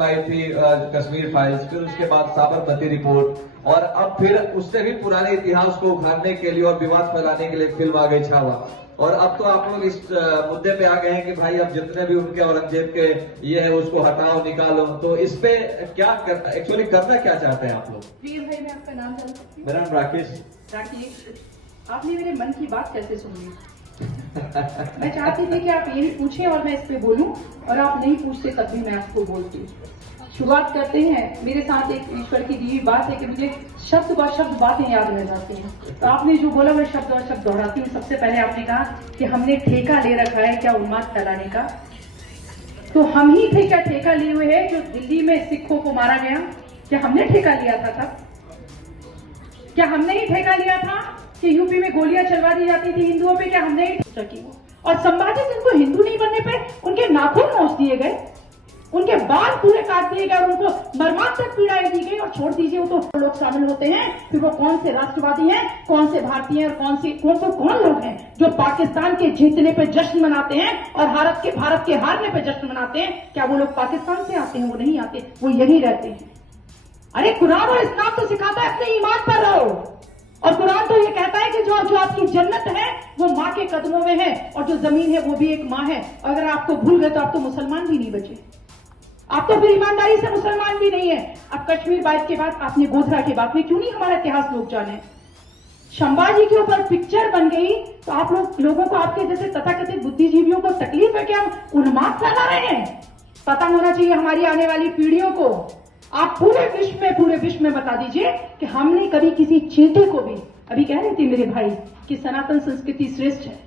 Film आई थी Kashmir files, फिर उसके बाद साबरमती रिपोर्ट, और अब फिर उससे भी पुराने इतिहास को उखाड़ने के लिए और विवाद फैलाने के लिए फिल्म आ गई छावा। और अब तो आप लोग इस मुद्दे पे आ गए हैं कि भाई अब जितने भी उनके औरंगजेब के ये है उसको हटाओ निकालो। तो इस पे क्या एक्चुअली करना क्या चाहते हैं आप लोग? प्रिय भाई, मैं आपका नाम जान सकती हूँ? मेरा नाम राकेश। राकेश, आपने मेरे मन की बात कैसे सुनी? मैं चाहती थी कि आप यही पूछें और मैं इस पे बोलूं, और आप नहीं पूछते तब भी मैं आपको बोलती। शुरुआत करते हैं। मेरे साथ एक ईश्वर की दी हुई बात है कि मुझे शब्द ब शब्द बातें याद रह जाती हैं। तो आपने जो बोला मैं शब्द और शब्द दोहराती हूँ। सबसे पहले आपने कहा कि हमने ठेका ले रखा है क्या उन्माद फैलाने का। तो हम ही थे क्या ठेका लिए हुए है जो दिल्ली में सिखों को मारा गया? क्या हमने ठेका लिया था तब? क्या हमने ही ठेका लिया था कि यूपी में गोलियां चलवा दी जाती थी हिंदुओं पे? क्या हमने ही ठेका की? और संभाजी जिनको हिंदू नहीं बनने पे उनके नाखून नोच दिए गए, उनके बाल पूरे काट दिए गए, उनको मर्मांतक पीड़ाएं दी गई। और छोड़ दीजिए, वो तो लोग शामिल होते हैं, फिर वो कौन से राष्ट्रवादी हैं, कौन से भारतीय हैं, और कौन लोग हैं जो पाकिस्तान के जीतने पे जश्न मनाते हैं और भारत के हारने पे जश्न मनाते हैं? क्या वो लोग पाकिस्तान से आते हैं? वो नहीं आते, वो यहीं रहते हैं। अरे कुरान और इस्लाम तो सिखाता है अपने ईमान पर रहो, और कुरान तो ये कहता है कि जो आपकी जन्नत है वो माँ के कदमों में है, और जो जमीन है वो भी एक माँ है। अगर आपको भूल गए तो आप तो मुसलमान भी नहीं बचे, आप तो फिर ईमानदारी से मुसलमान भी नहीं है। अब कश्मीर बात के बाद आपने गोधरा के बात में क्यों नहीं हमारा इतिहास लोग जाने? संभाजी के ऊपर पिक्चर बन गई तो आप लोगों को, आपके जैसे तथाकथित बुद्धिजीवियों को तकलीफ है कि हम उन्माद फैला रहे हैं? पता होना चाहिए हमारी आने वाली पीढ़ियों को। आप पूरे विश्व में बता दीजिए कि हमने कभी किसी चींटी को भी, अभी कह रहे थे मेरे भाई कि सनातन संस्कृति श्रेष्ठ है।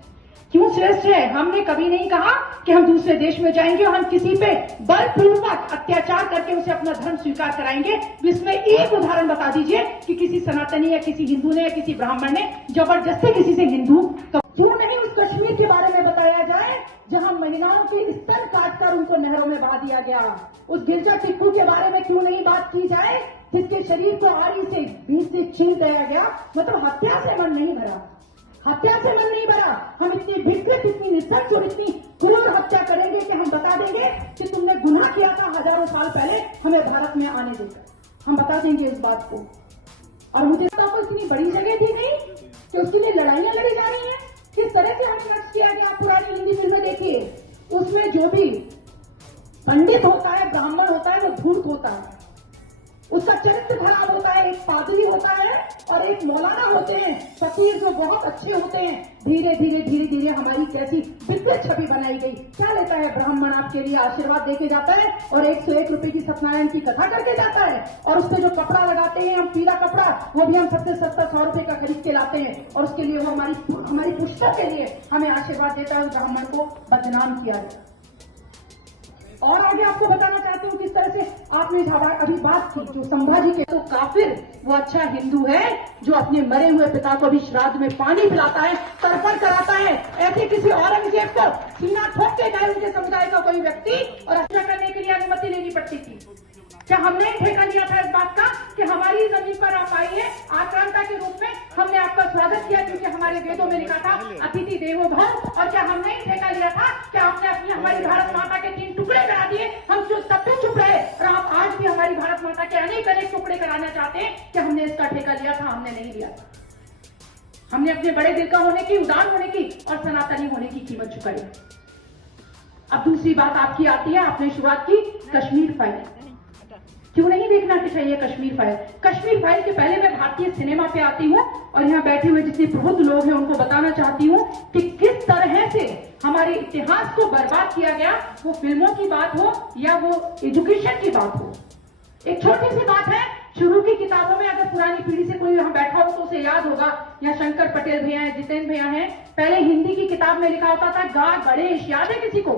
क्यों श्रेष्ठ है? हमने कभी नहीं कहा कि हम दूसरे देश में जाएंगे और हम किसी पे बलपूर्वक अत्याचार करके उसे अपना धर्म स्वीकार कराएंगे। इसमें एक उदाहरण बता दीजिए कि किसी सनातनी या किसी हिंदू ने या किसी ब्राह्मण ने जबरदस्ती किसी से हिंदू, क्यों नहीं उस कश्मीर के बारे में बताया जाए जहां महिलाओं के स्तन काटकर उनको नहरों में बहा दिया गया? उस गिरजा टिक्कू के बारे में क्यों नहीं बात की जाए जिसके शरीर को आरी से बीच से छील दिया गया? मतलब हत्या से मन नहीं भरा, हत्या से मन नहीं भरा। हम इतनी विकृत, इतनी निष्ठुर और इतनी क्रूर हत्या करेंगे कि हम बता देंगे कि तुमने गुनाह किया था हजारों साल पहले हमें भारत में आने देकर। हम बता देंगे इस बात को। और मुझे तो इतनी बड़ी जगह दी गई कि उसके लिए लड़ाइयां लड़ी जा रही हैं। किस तरह से हमें नक्श किया गया? पुरानी हिंदी फिल्में देखिए, उसमें जो भी पंडित होता है, ब्राह्मण होता है, वो धूर्त होता है, उसका चरित्र खराब होता है। एक पादरी होता है और एक मौलाना होते हैं, फकीर, जो बहुत अच्छे होते हैं। धीरे धीरे हमारी कैसी विकृत छवि बनाई गई। क्या लेता है ब्राह्मण? आपके लिए आशीर्वाद देके जाता है और 101 रुपए की सत्यनारायण की कथा करके जाता है, और उसपे जो कपड़ा लगाते हैं हम, पीला कपड़ा, वो भी हम 70-100 रुपए का खरीद के लाते हैं, और उसके लिए वो हमारी पुस्तक के लिए हमें आशीर्वाद देता है। उस ब्राह्मण को बदनाम किया गया। और आगे आपको बताना चाहती हूँ किस तरह से आपने अभी बात की जो संभाजी के, तो काफिर वो अच्छा हिंदू है जो अपने मरे हुए पिता को भी श्राद्ध में पानी पिलाता है, तर्पण कराता है। ऐसे किसी औरंगजेब को सीना ठोक के गए उनके समुदाय का कोई व्यक्ति, और हत्या करने के लिए अनुमति लेनी पड़ती थी? क्या हमने ठेका लिया था इस बात का कि हमारी जमीन पर आप आइए आक्रांता के रूप में? हमने आपका स्वागत किया क्योंकि हमारे वेदों में लिखा था अतिथि देवो भव। और क्या हमने ही ठेका लिया था कि आपने अपनी हमारी भारत माता के 3 टुकड़े करा दिए? हम तब भी चुप रहे, और आप आज भी हमारी भारत माता के अनेक टुकड़े कराना चाहते हैं? कि हमने इसका ठेका लिया था? हमने नहीं लिया था। हमने अपने बड़े दिल का होने की, उदार होने की और सनातनी होने की कीमत चुकाई। अब दूसरी बात आपकी आती है, आपने शुरुआत की कश्मीर फाइल। क्यों नहीं देखना चाहिए कश्मीर फाइल? कश्मीर फाइल के पहले मैं भारतीय सिनेमा पे आती हूँ, और यहाँ बैठे हुए जितने बहुत लोग हैं उनको बताना चाहती हूँ कि किस तरह से हमारे इतिहास को बर्बाद किया गया। वो फिल्मों की बात हो या वो एजुकेशन की बात हो। एक छोटी सी बात है, शुरू की किताबों में अगर पुरानी पीढ़ी से कोई यहाँ बैठा हो तो उसे याद होगा, या शंकर पटेल भैया हैं, जितेंद्र भैया हैं, पहले हिंदी की किताब में लिखा होता था गा गणेश। याद है किसी को?